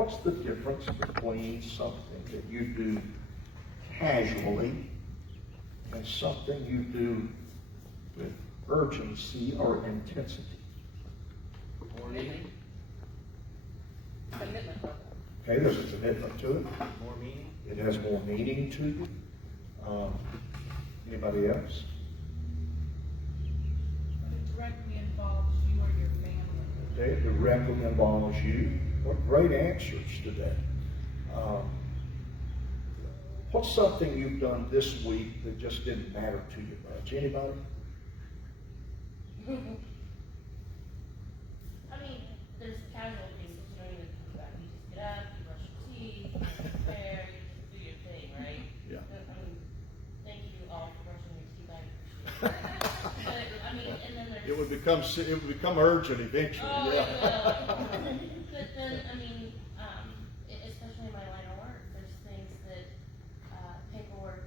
what's the difference between something that you do casually and something you do with urgency or intensity? Commitment. Okay, there's a commitment to it. More meaning. It has more meaning to you. Anybody else? It directly involves you or your family. Okay, it directly involves you. What great answers today. What's something you've done this week that just didn't matter to you much? Anybody? I mean, there's casual things, you know, you just get up, you brush your teeth, you prepare, you just do your thing, right? Yeah. I mean, thank you all for brushing your teeth, I appreciate that. But, I mean, and then there's... It would become urgent eventually. Oh, yeah. yeah. But then, I mean, especially in my line of work, there's things that, paperwork,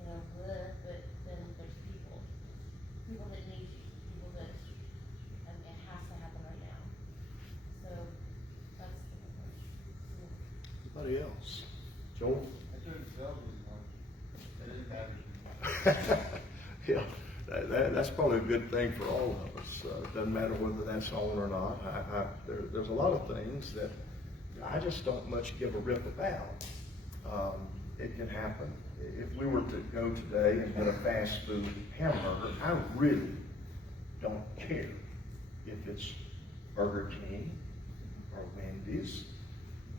you know, bleh, but then there's people that need you, people that, and it has to happen right now. So, that's the difference. Anybody else? Joel? I couldn't tell you one. It doesn't matter. Yeah, that's probably a good thing for all of us. It doesn't matter whether that's on or not. There's a lot of things that I just don't much give a rip about. It can happen. If we were to go today and get a fast food hamburger, I really don't care if it's Burger King or Wendy's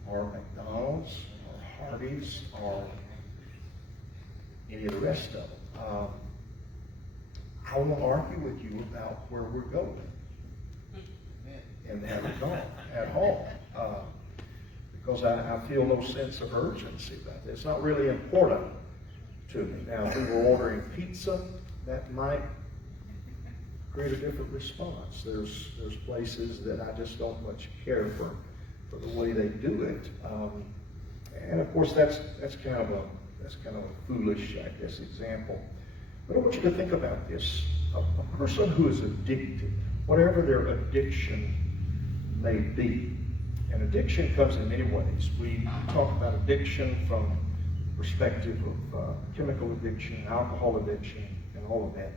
or McDonald's or Hardee's or any of the rest of them. I won't argue with you about where we're going in that regard at all. Because I feel no sense of urgency about it. It's not really important to me. Now, if we were ordering pizza, that might create a different response. There's places that I just don't much care for the way they do it. And of course, that's kind of a foolish, I guess, example. But I want you to think about this. A person who is addicted, whatever their addiction may be, and addiction comes in many ways. We talk about addiction from the perspective of chemical addiction, alcohol addiction, and all of that.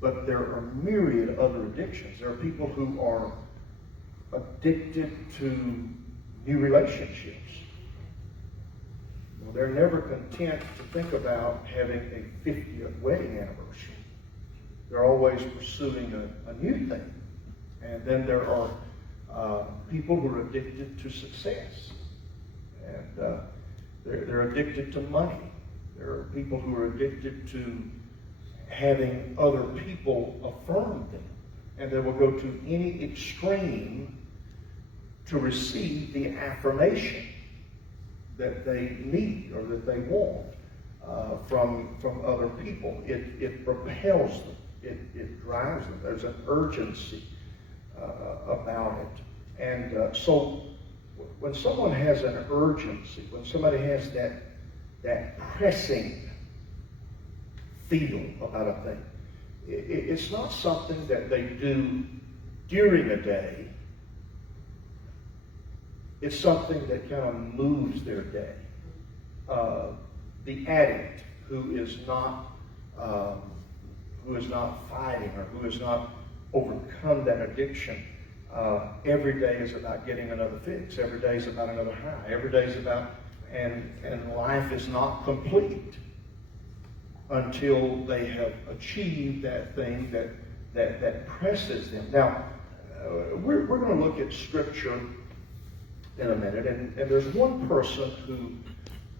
But there are myriad other addictions. There are people who are addicted to new relationships. Well, they're never content to think about having a 50th wedding anniversary. They're always pursuing a new thing. And then there are people who are addicted to success. And they're addicted to money. There are people who are addicted to having other people affirm them. And they will go to any extreme to receive the affirmation that they need or that they want from other people. It propels them. It drives them. There's an urgency about it. And so when someone has an urgency, when somebody has that pressing feel about a thing, it's not something that they do during a day. It's something that kind of moves their day. The addict who is not fighting or who has not overcome that addiction, every day is about getting another fix. Every day is about another high. Every day is about, and life is not complete until they have achieved that thing that presses them. Now, we're going to look at Scripture in a minute, and there's one person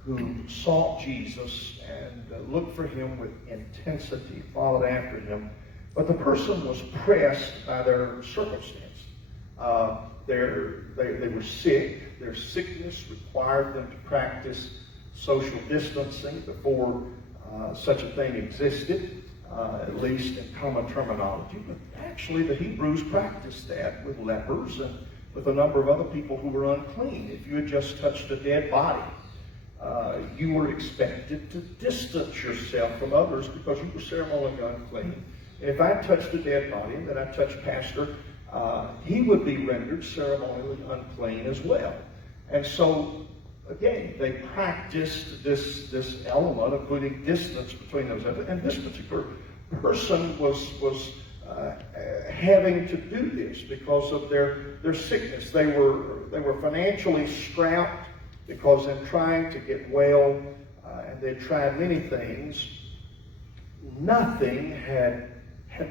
who sought Jesus and looked for him with intensity, followed after him, but the person was pressed by their circumstance. They were sick. Their sickness required them to practice social distancing before such a thing existed, at least in common terminology. But actually, the Hebrews practiced that with lepers and with a number of other people who were unclean. If you had just touched a dead body, you were expected to distance yourself from others because you were ceremonially unclean. And if I touched a dead body and then I touched Pastor, he would be rendered ceremonially unclean as well. And so, again, they practiced this element of putting distance between those. And this particular person was having to do this because of their sickness. They were financially strapped because in trying to get well, and they tried many things, nothing had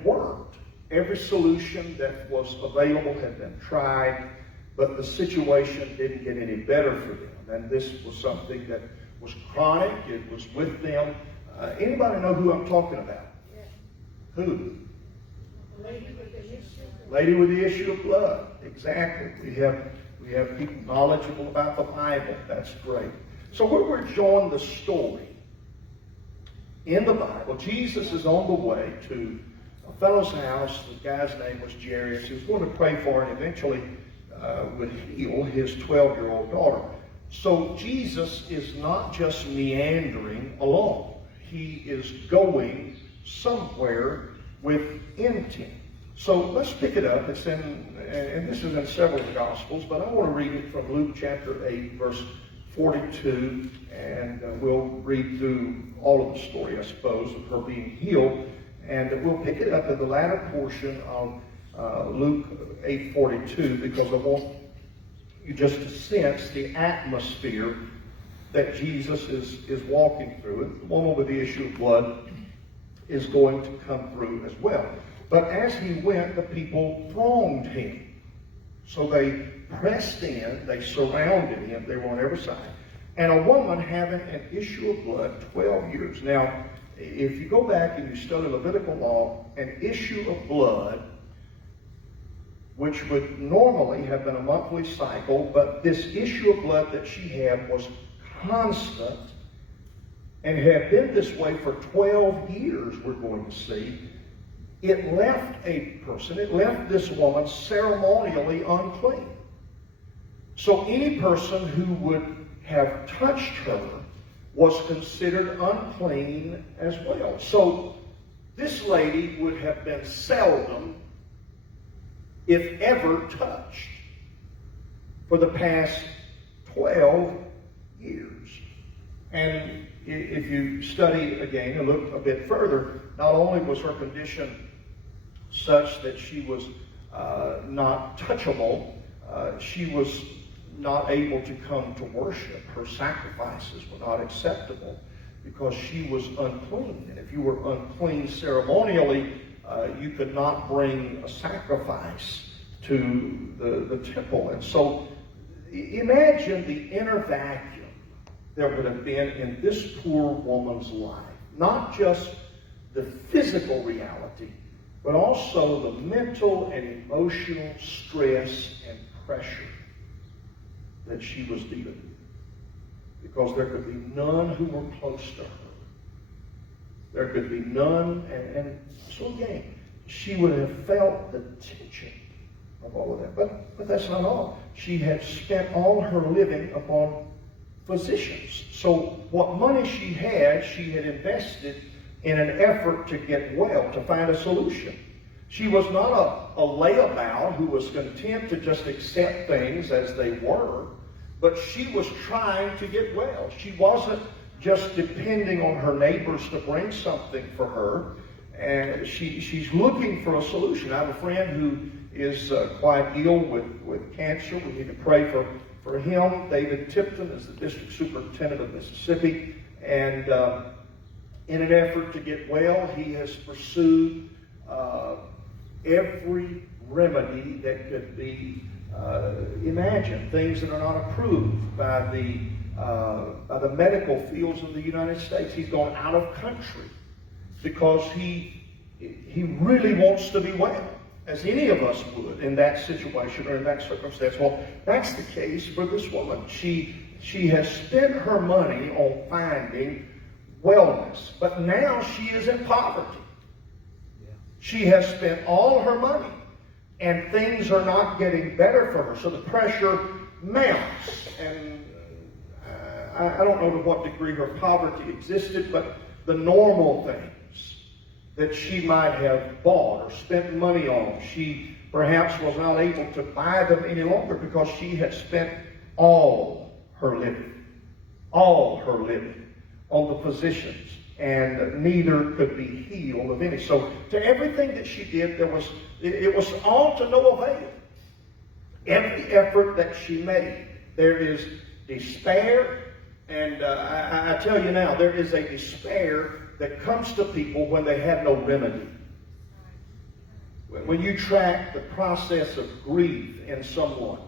worked. Every solution that was available had been tried, but the situation didn't get any better for them. And this was something that was chronic. It was with them. Anybody know who I'm talking about? Yeah. Who? Lady with the issue. Lady with the issue of blood. Exactly. We have people knowledgeable about the Bible. That's great. So we're enjoying the story in the Bible. Jesus is on the way to a fellow's house. The guy's name was Jairus. He was going to pray for and eventually would heal his 12-year-old daughter. So Jesus is not just meandering along. He is going somewhere with intent. So let's pick it up. It's in, and this is in several of the Gospels, but I want to read it from Luke chapter 8, verse 42, and we'll read through all of the story, I suppose, of her being healed, and we'll pick it up in the latter portion of Luke 8:42, because I want you just to sense the atmosphere that Jesus is walking through. The woman with the issue of blood is going to come through as well. But as he went, the people thronged him. So they pressed in, they surrounded him, they were on every side. And a woman having an issue of blood 12 years. Now, if you go back and you study Levitical law, an issue of blood, which would normally have been a monthly cycle, but this issue of blood that she had was constant and had been this way for 12 years, we're going to see. It left a person, it left this woman ceremonially unclean. So any person who would have touched her was considered unclean as well. So this lady would have been seldom, if ever, touched for the past 12 years. And if you study again and look a bit further, not only was her condition such that she was not touchable, she was not able to come to worship. Her sacrifices were not acceptable because she was unclean. And if you were unclean ceremonially, you could not bring a sacrifice to the temple. And so imagine the inner vacuum there would have been in this poor woman's life. Not just the physical reality, but also the mental and emotional stress and pressure that she was dealing with. Because there could be none who were close to her. There could be none, and so again, she would have felt the tension of all of that. But that's not all. She had spent all her living upon physicians. So what money she had invested in an effort to get well, to find a solution. She was not a layabout who was content to just accept things as they were, but she was trying to get well. She wasn't just depending on her neighbors to bring something for her, and she's looking for a solution. I have a friend who is quite ill with cancer. We need to pray for him. David Tipton is the district superintendent of Mississippi, and in an effort to get well, he has pursued every remedy that could be imagined, things that are not approved by the medical fields of the United States. He's gone out of country because he really wants to be well, as any of us would in that situation or in that circumstance. Well, that's the case for this woman. She has spent her money on finding wellness, but now she is in poverty. She has spent all her money, and things are not getting better for her. So the pressure mounts, and I don't know to what degree her poverty existed, but the normal things that she might have bought or spent money on, she perhaps was not able to buy them any longer because she had spent all her living on the physicians, and neither could be healed of any. So to everything that she did, it was all to no avail. Every effort that she made, there is despair, and I tell you now, there is a despair that comes to people when they have no remedy. When you track the process of grief in someone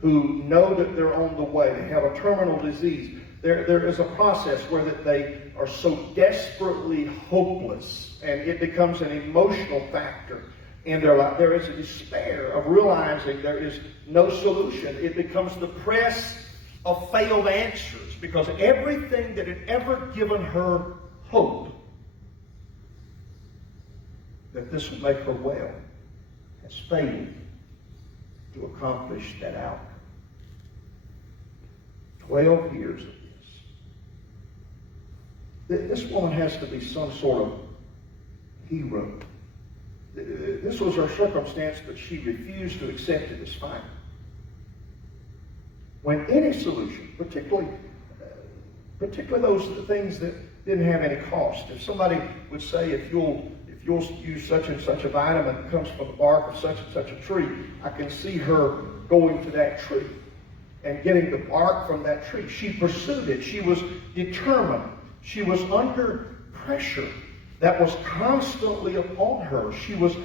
who know that they're on the way, they have a terminal disease, there is a process where that they are so desperately hopeless, and it becomes an emotional factor in their life. There is a despair of realizing there is no solution. It becomes the press of failed answers, because everything that had ever given her hope that this would make her well has failed to accomplish that outcome. 12 years of this. This woman has to be some sort of hero. This was her circumstance, but she refused to accept it as final. When any solution, particularly those things that didn't have any cost. If somebody would say, if you'll use such and such a vitamin that comes from the bark of such and such a tree, I can see her going to that tree and getting the bark from that tree. She pursued it. She was determined. She was under pressure that was constantly upon her. She was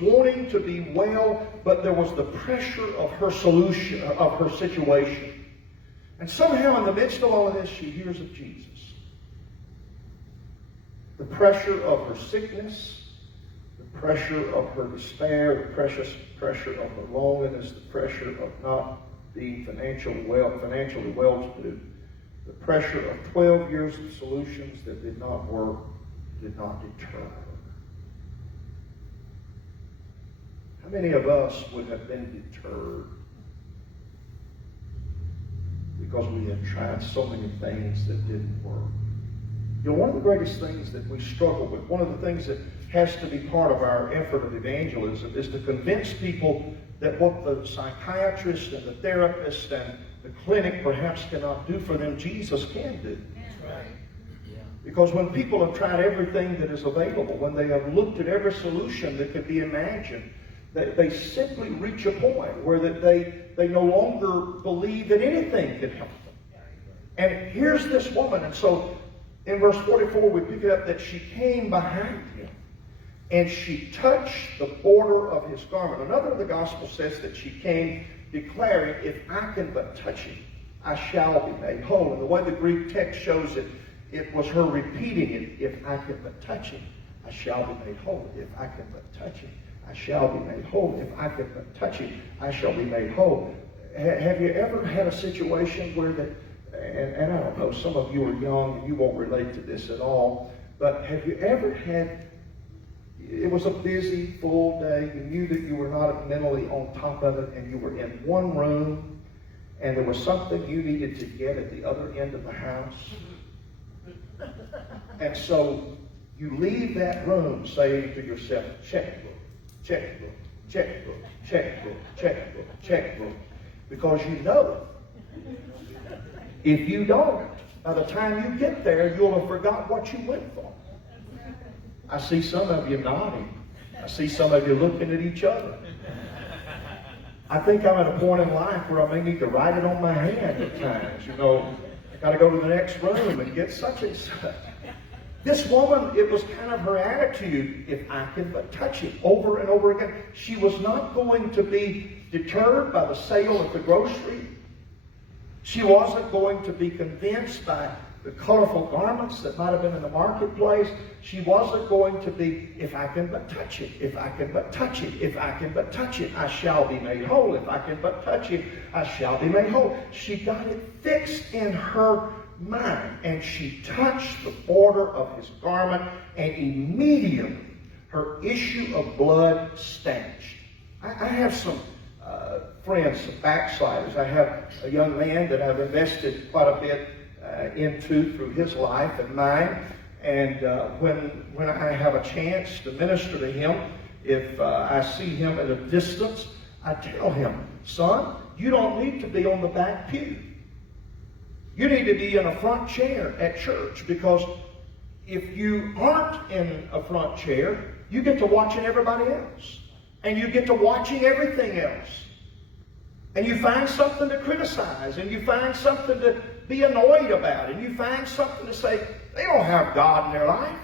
wanting to be well, but there was the pressure of her solution, of her situation. And somehow in the midst of all of this, she hears of Jesus. The pressure of her sickness, the pressure of her despair, the pressure of her loneliness, the pressure of not being financially well-to-do, the pressure of 12 years of solutions that did not work, did not deter her. How many of us would have been deterred because we had tried so many things that didn't work? You know, one of the greatest things that we struggle with, one of the things that has to be part of our effort of evangelism, is to convince people that what the psychiatrist and the therapist and the clinic perhaps cannot do for them, Jesus can do. Right. Yeah. Because when people have tried everything that is available, when they have looked at every solution that could be imagined, they simply reach a point where that they no longer believe that anything can help them. And here's this woman, and so in verse 44 we pick it up that she came behind him and she touched the border of his garment. Another of the gospel says that she came declaring, if I can but touch him, I shall be made whole. And the way the Greek text shows it, it was her repeating it, if I can but touch him, I shall be made whole. If I can but touch him, I shall be made whole. If I can but touch him, I shall be made whole. Have you ever had a situation where that, and I don't know, some of you are young and you won't relate to this at all, but have you ever had, it was a busy, full day, you knew that you were not mentally on top of it, and you were in one room, and there was something you needed to get at the other end of the house, and so you leave that room saying to yourself, checkbook, checkbook, checkbook, checkbook, checkbook, checkbook, because you know if you don't, by the time you get there, you'll have forgot what you went for. I see some of you nodding. I see some of you looking at each other. I think I'm at a point in life where I may need to write it on my hand at times. You know, I got to go to the next room and get such and such. This woman, it was kind of her attitude, if I can but touch it, over and over again. She was not going to be deterred by the sale at the grocery. She wasn't going to be convinced by the colorful garments that might have been in the marketplace. She wasn't going to be, if I can but touch it, if I can but touch it, if I can but touch it, I shall be made whole. If I can but touch it, I shall be made whole. She got it fixed in her mind, and she touched the border of his garment, and immediately her issue of blood stanched. I have some friends, some backsliders. I have a young man that I've invested quite a bit into through his life and mine, and when I have a chance to minister to him, if I see him at a distance, I tell him, son, you don't need to be on the back pew. You need to be in a front chair at church, because if you aren't in a front chair, you get to watching everybody else. And you get to watching everything else. And you find something to criticize, and you find something to be annoyed about, and you find something to say, they don't have God in their life.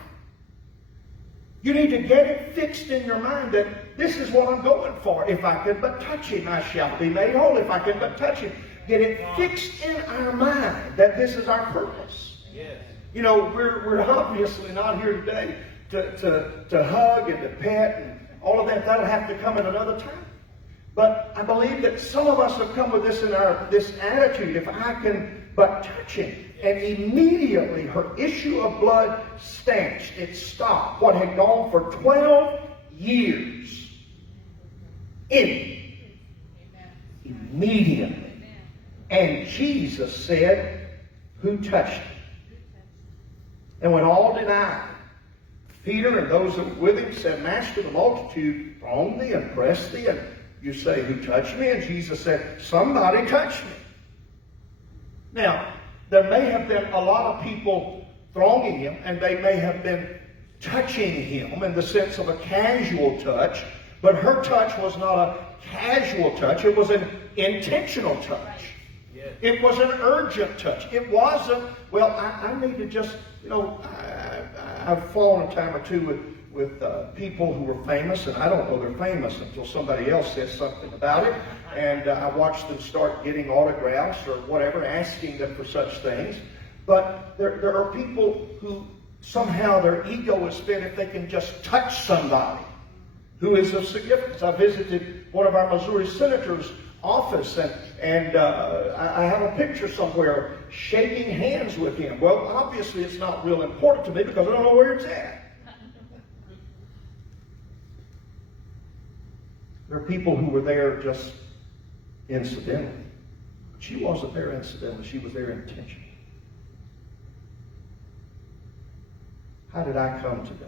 You need to get it fixed in your mind that this is what I'm going for. If I can but touch Him, I shall be made whole. If I can but touch Him. Get it fixed in our mind that this is our purpose. Yes. You know, we're obviously not here today to hug and to pet and all of that. That'll have to come at another time. But I believe that some of us have come with this in this attitude. If I can but touch Him. And immediately her issue of blood stanched. It stopped. What had gone for 12 years. Immediately. And Jesus said, who touched Him? And when all denied, Peter and those that were with him said, Master, the multitude thronged thee and pressed thee, and you say, who touched me? And Jesus said, somebody touched me. Now, there may have been a lot of people thronging Him, and they may have been touching Him in the sense of a casual touch, but her touch was not a casual touch. It was an intentional touch. Yes. It was an urgent touch. It wasn't, well, I need to just, you know, I've fallen a time or two with people who were famous, and I don't know they're famous until somebody else says something about it. And I watch them start getting autographs or whatever, asking them for such things. But there are people who somehow their ego is fed if they can just touch somebody who is of significance. I visited one of our Missouri senators' office, and I have a picture somewhere shaking hands with him. Well, obviously it's not real important to me because I don't know where it's at. There are people who were there just incidentally. She wasn't there incidentally. She was there intentionally. How did I come today?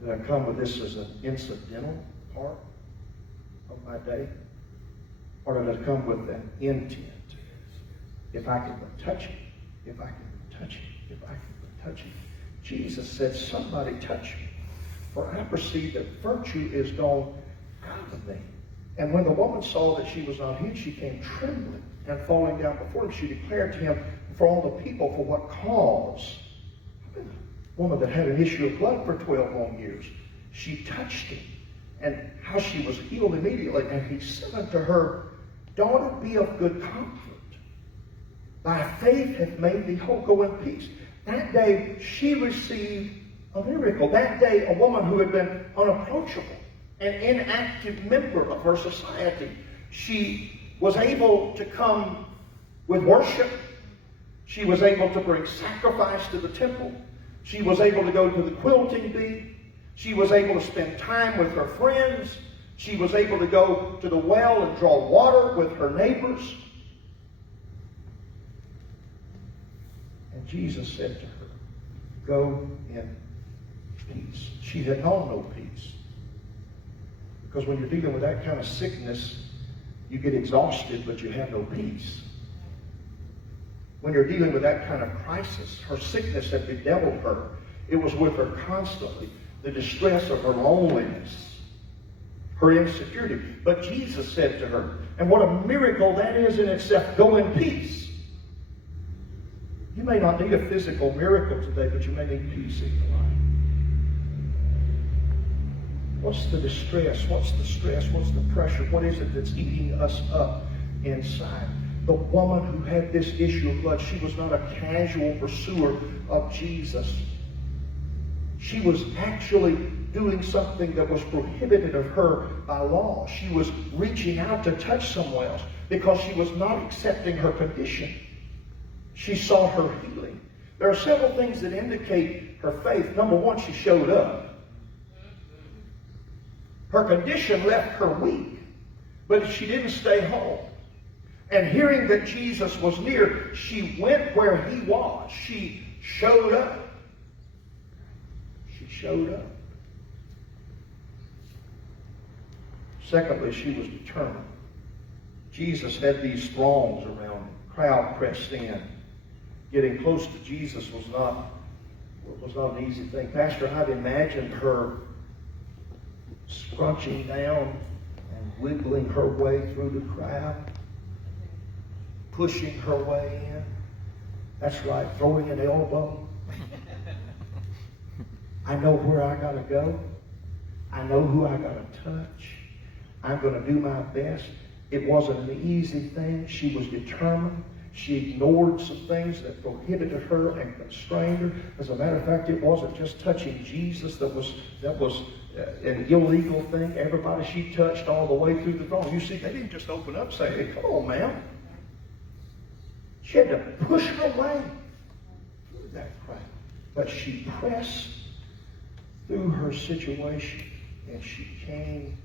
Did I come with this as an incidental part of my day? Or did I come with an intent? If I can but touch Him, if I can but touch Him, if I can but touch Him. Jesus said, somebody touch me, for I perceive that virtue is gone out of me. And when the woman saw that she was not hid, she came trembling, and falling down before Him, she declared to Him for all the people for what cause. A woman that had an issue of blood for 12 long years. She touched Him, and how she was healed immediately. And He said unto her, daughter, be of good comfort. Thy faith hath made thee whole. Go in peace. That day she received a miracle. That day a woman who had been unapproachable, an inactive member of her society, she was able to come with worship. She was able to bring sacrifice to the temple. She was able to go to the quilting bee. She was able to spend time with her friends. She was able to go to the well and draw water with her neighbors. And Jesus said to her, go in peace. She had known no peace. Because when you're dealing with that kind of sickness, you get exhausted, but you have no peace. When you're dealing with that kind of crisis, her sickness had bedeviled her. It was with her constantly. The distress of her loneliness, her insecurity. But Jesus said to her, and what a miracle that is in itself, go in peace. You may not need a physical miracle today, but you may need peace in your life. What's the distress? What's the stress? What's the pressure? What is it that's eating us up inside? The woman who had this issue of blood, she was not a casual pursuer of Jesus. She was actually doing something that was prohibited of her by law. She was reaching out to touch someone else because she was not accepting her condition. She saw her healing. There are several things that indicate her faith. Number one, she showed up. Her condition left her weak, but she didn't stay home. And hearing that Jesus was near, she went where He was. She showed up. She showed up. Secondly, she was determined. Jesus had these throngs around him, crowd pressed in. Getting close to Jesus was not an easy thing. Pastor, I've imagined her scrunching down and wiggling her way through the crowd, pushing her way in. That's right, throwing an elbow. I know where I got to go. I know who I got to touch. I'm going to do my best. It wasn't an easy thing. She was determined. She ignored some things that prohibited her and constrained her. As a matter of fact, it wasn't just touching Jesus that was an illegal thing. Everybody she touched all the way through the throne. You see, they didn't just open up and say, hey, come on, ma'am. She had to push her way through that crowd. But she pressed through her situation, and she came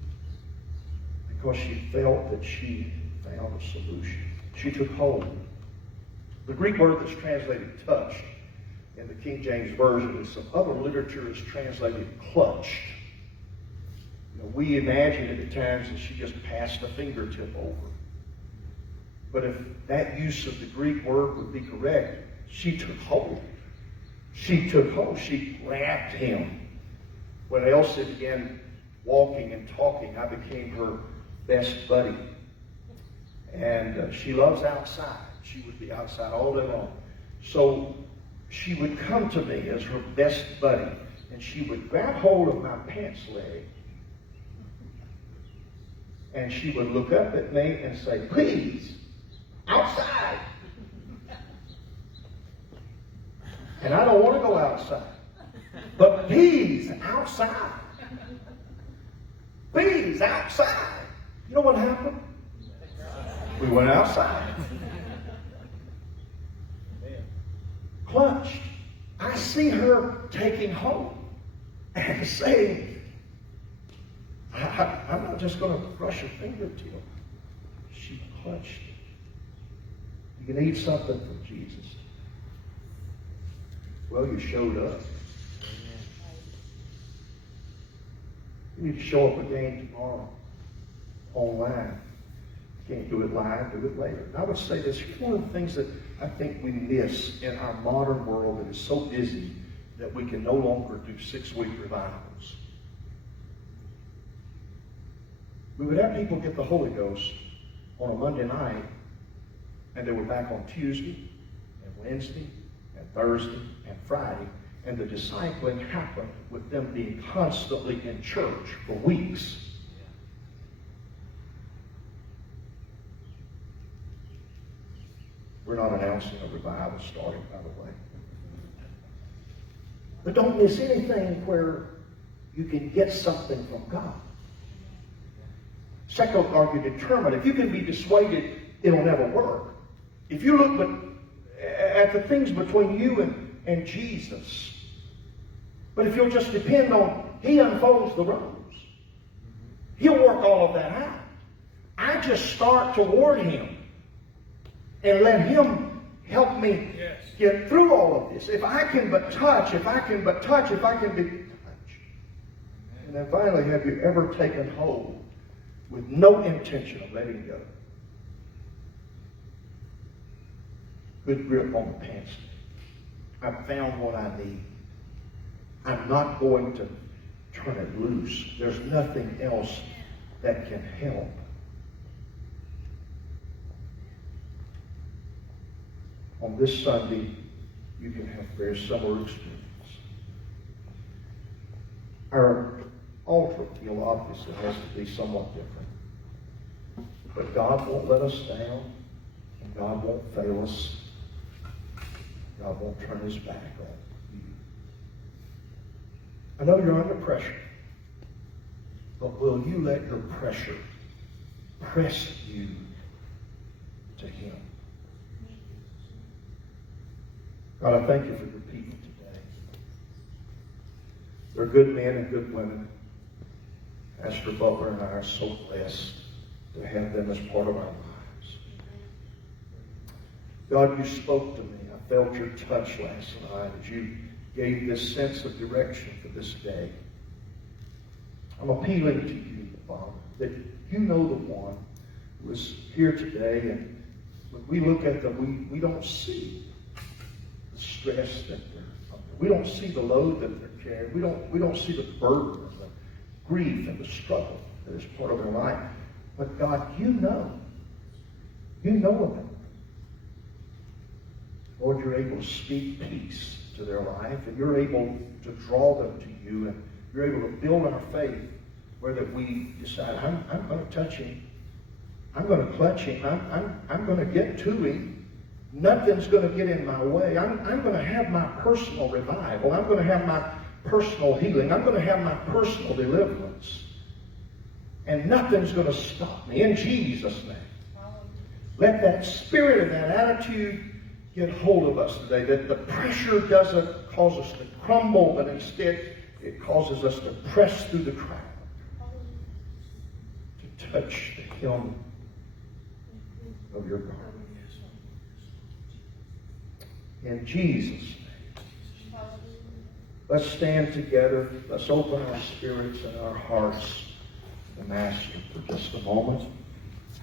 because she felt that she found a solution. She took hold. The Greek word that's translated touch in the King James Version in some other literature is translated clutched. You know, we imagine it at times that she just passed a fingertip over. But if that use of the Greek word would be correct, she took hold. She took hold. She grabbed him. When Elsie began walking and talking, I became her best buddy. And she loves outside. She would be outside all day long. So she would come to me as her best buddy, and she would grab hold of my pants leg, and she would look up at me and say, please, outside. And I don't want to go outside. But please, outside. Please, outside. You know what happened? We went outside. Clutched. I see her taking hold and saying, I'm not just going to brush a fingertip. She clutched it. You need something from Jesus. Well, you showed up. You need to show up again tomorrow online. You can't do it live, do it later. And I would say this, here's one of the things that I think we miss in our modern world that is so busy that we can no longer do 6-week revivals. We would have people get the Holy Ghost on a Monday night, and they were back on Tuesday and Wednesday and Thursday and Friday, and the discipling happened with them being constantly in church for weeks. We're not announcing a revival starting, by the way. But don't miss anything where you can get something from God. Second, are you determined? If you can be dissuaded, it'll never work. If you look at the things between you and Jesus, but if you'll just depend on, He unfolds the roads. He'll work all of that out. I just start toward Him and let Him help me get through all of this. If I can but touch, if I can but touch, if I can be touch. And then finally, have you ever taken hold with no intention of letting go? Good grip on the pants. I've found what I need. I'm not going to turn it loose. There's nothing else that can help. On this Sunday, you can have a very similar experience. Our altar feel obviously has to be somewhat different. But God won't let us down, and God won't fail us. God won't turn His back on you. I know you're under pressure, but will you let your pressure press you to Him? God, I thank You for Your people today. They're good men and good women. Pastor Butler and I are so blessed to have them as part of our lives. God, You spoke to me. I felt Your touch last night as You gave this sense of direction for this day. I'm appealing to You, Father, that You know the one was here today, and when we look at them, we don't see the stress that they're under. We don't see the load that they're carrying. We don't see the burden and the grief and the struggle that is part of their life. But God, you know. You know of them. Lord, you're able to speak peace to their life, and you're able to draw them to you, and you're able to build our faith where that we decide, I'm going to touch him. I'm going to clutch him. I'm going to get to him. Nothing's going to get in my way. I'm going to have my personal revival. I'm going to have my personal healing. I'm going to have my personal deliverance. And nothing's going to stop me. In Jesus' name. Let that spirit and that attitude get hold of us today. That the pressure doesn't cause us to crumble, but instead it causes us to press through the crowd. To touch the hem of your garment. In Jesus' name. Let's stand together. Let's open our spirits and our hearts to the Master for just a moment.